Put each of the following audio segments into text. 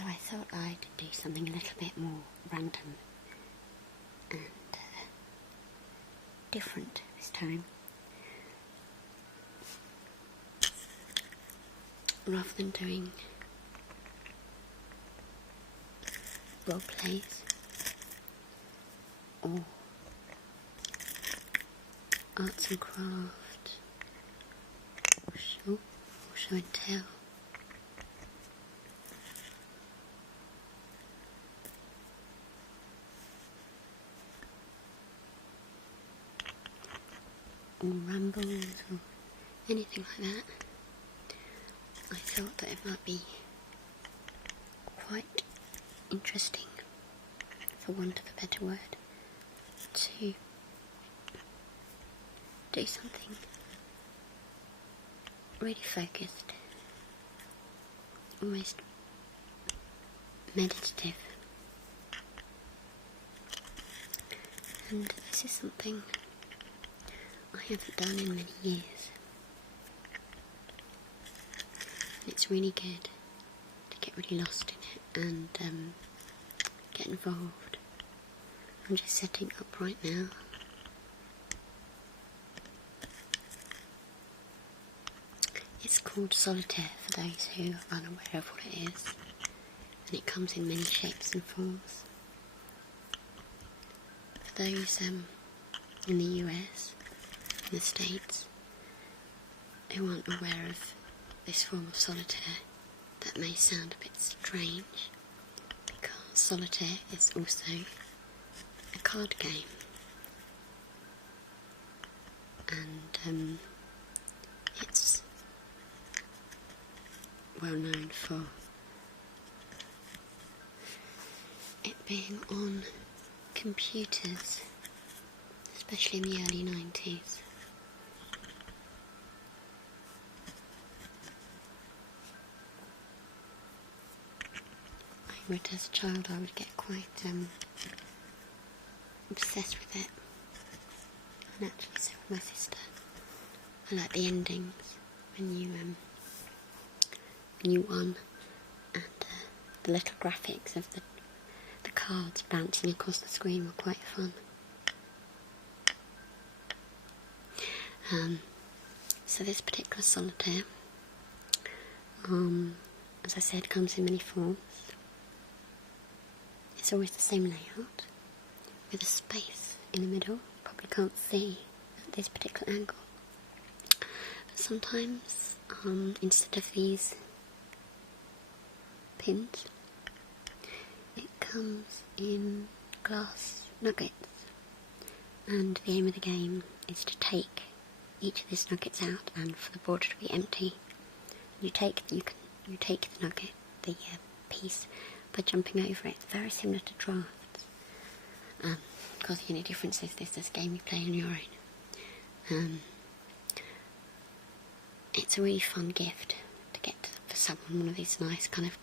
So I thought I'd do something a little bit more random and different this time. Rather than doing role plays or arts and craft or show and tell, or rambles or anything like that, I thought that it might be quite interesting, for want of a better word, to do something really focused, almost meditative. And this is something I haven't done in many years. And it's really good to get really lost in it and get involved. I'm just setting up right now. It's called Solitaire for those who are unaware of what it is, and it comes in many shapes and forms. For those in the US, in the States, who aren't aware of this form of solitaire, that may sound a bit strange, because solitaire is also a card game, and it's well known for it being on computers, especially in the early 90s. I would, as a child, I would get quite obsessed with it, and actually so with my sister. I like the endings when you won, and the little graphics of the cards bouncing across the screen were quite fun. So this particular solitaire, as I said, comes in many forms. It's always the same layout, with a space in the middle. You probably can't see at this particular angle. But sometimes, instead of these pins, it comes in glass nuggets. And the aim of the game is to take each of these nuggets out, and for the board to be empty. You take the nugget, the piece, by jumping over it. Very similar to Draughts. Of course, the only difference is this is a game you play on your own. It's a really fun gift to get for someone, one of these nice kind of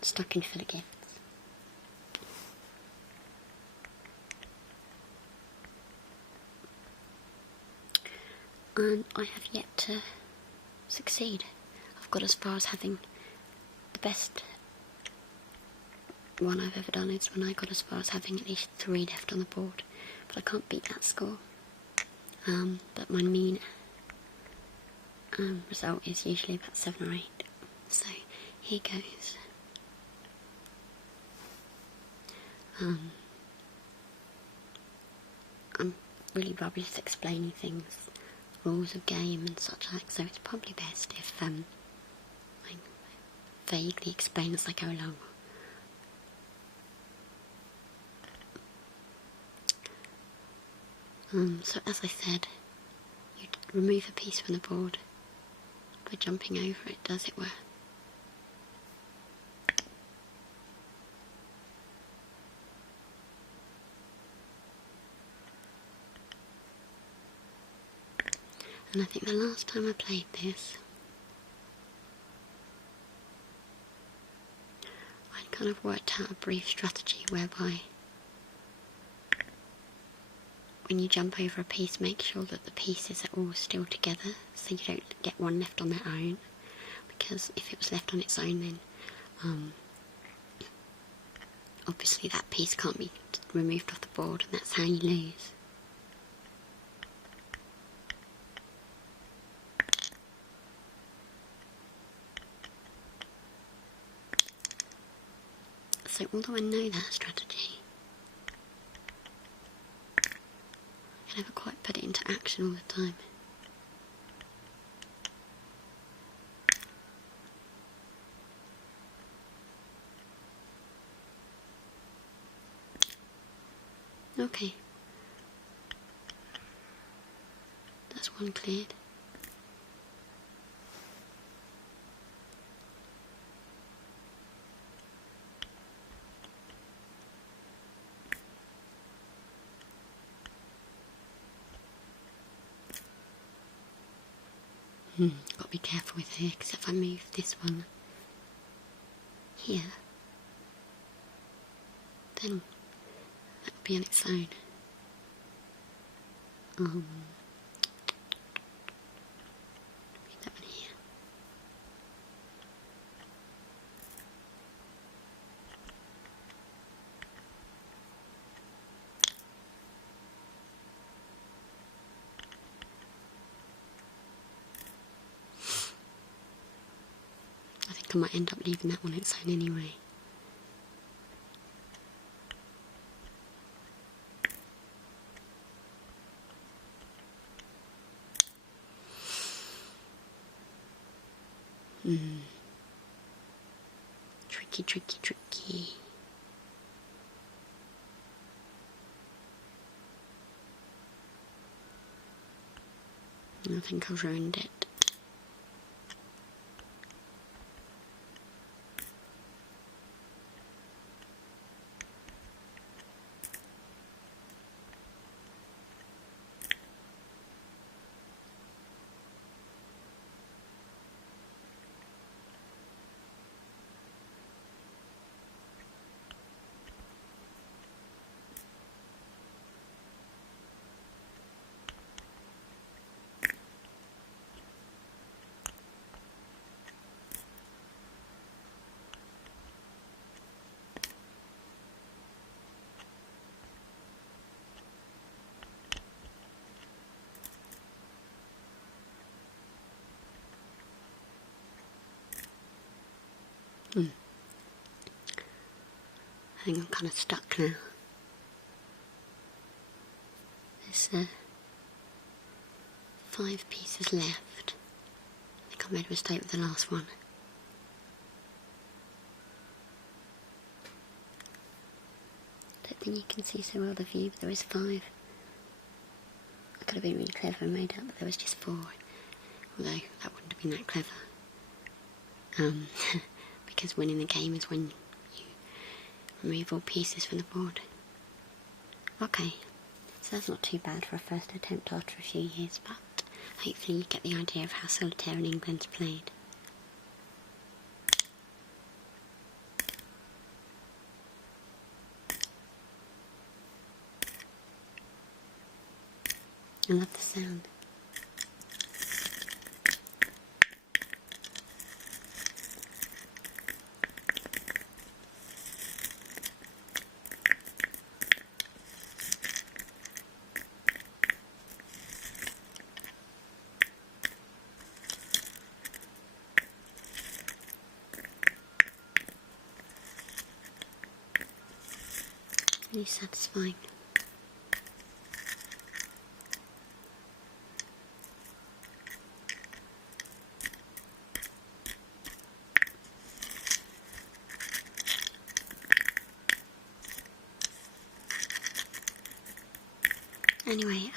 stocking filler gifts. And I have yet to succeed. I've got as far as having the best one I've ever done is when I got as far as having at least 3 left on the board, but I can't beat that score. But my mean result is usually about 7 or 8. So here goes. I'm really rubbish at explaining things, rules of game and such like, so it's probably best if I vaguely explain as I go along. So as I said, you remove a piece from the board by jumping over it, as it were. And I think the last time I played this, I'd kind of worked out a brief strategy whereby when you jump over a piece, make sure that the pieces are all still together, so you don't get one left on their own. because if it was left on its own, then obviously that piece can't be removed off the board, and that's how you lose. So although I know that strategy, I never quite put it into action all the time. Okay, that's one cleared. Got to be careful with here, because if I move this one here, then that would be on its own. That one here. I think I might end up leaving that one on its own anyway. Tricky, tricky, tricky. I think I've ruined it. I think I'm kind of stuck now. There's 5 pieces left. I think I made a mistake with the last one. Don't think you can see so well the view, but there is 5. I could have been really clever and made out that there was just 4, although that wouldn't have been that clever. Because winning the game is when you remove all pieces from the board. Okay, so that's not too bad for a first attempt after a few years, but hopefully you get the idea of how solitaire in England's played. I love the sound. Really satisfying. Anyway,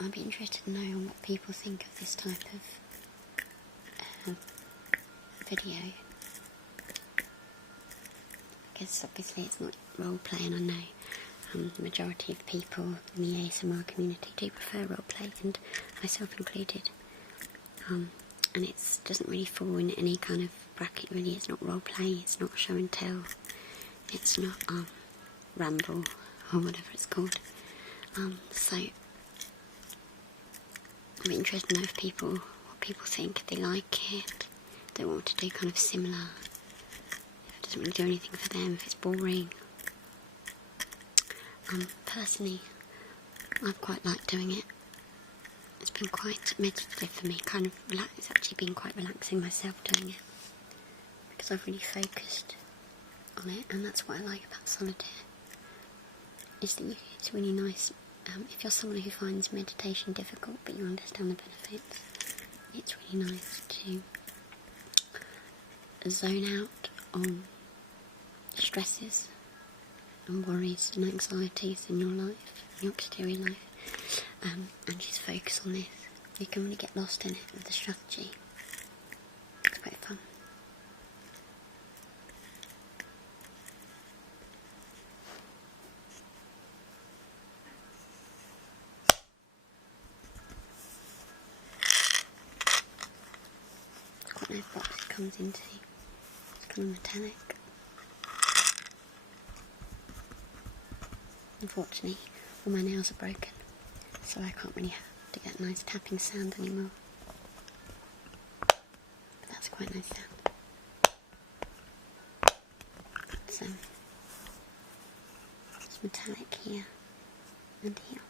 I'd be interested to know what people think of this type of video, because obviously it's not roleplay, and I know the majority of people in the ASMR community do prefer roleplay, and myself included, and it doesn't really fall in any kind of bracket really. It's not roleplay, it's not show and tell, it's not ramble or whatever it's called. So I'm interested to know what what people think, if they like it, they want to do kind of similar, if it doesn't really do anything for them, if it's boring. Personally, I've quite liked doing it. It's been quite meditative for me, kind of it's actually been quite relaxing myself doing it, because I've really focused on it, and that's what I like about solitaire, is that it's really nice. If you're someone who finds meditation difficult but you understand the benefits, it's really nice to zone out on stresses and worries and anxieties in your life, in your exterior life, and just focus on this. You can really get lost in it with the strategy. It's quite fun. It's quite a nice box it comes into. It's kind of metallic. Unfortunately, all my nails are broken, so I can't really have to get a nice tapping sound anymore. But that's quite a nice sound. So, it's metallic here and here.